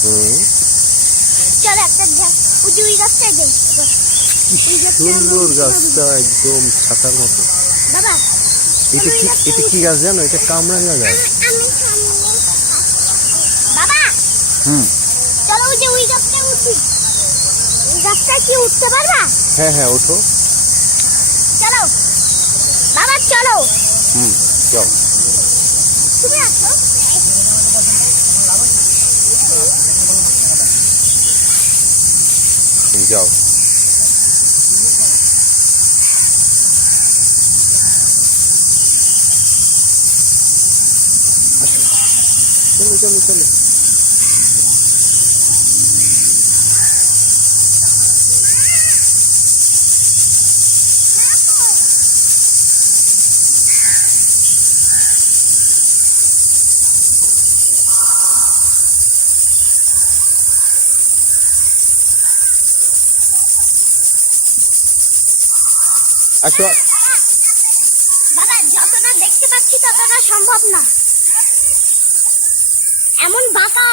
চলো একটা উঁচু গাছটাই যাই। সুন্দর গাছটা একদম ছাতার মতো। বাবা এটা কি গাছ জানো? এটা কামরাঙা গাছ। বাবা চলো ওই গাছটা উঠি। ওই গাছটা কি উঠতে পারবা? হ্যাঁ হ্যাঁ ওঠো। চলো বাবা চলো। চল। তুমি আসো। যাও। চলো চলো চলো। আসো। বাবা যতটা দেখতে পাচ্ছি ততটা সম্ভব না, এমন বাঁকা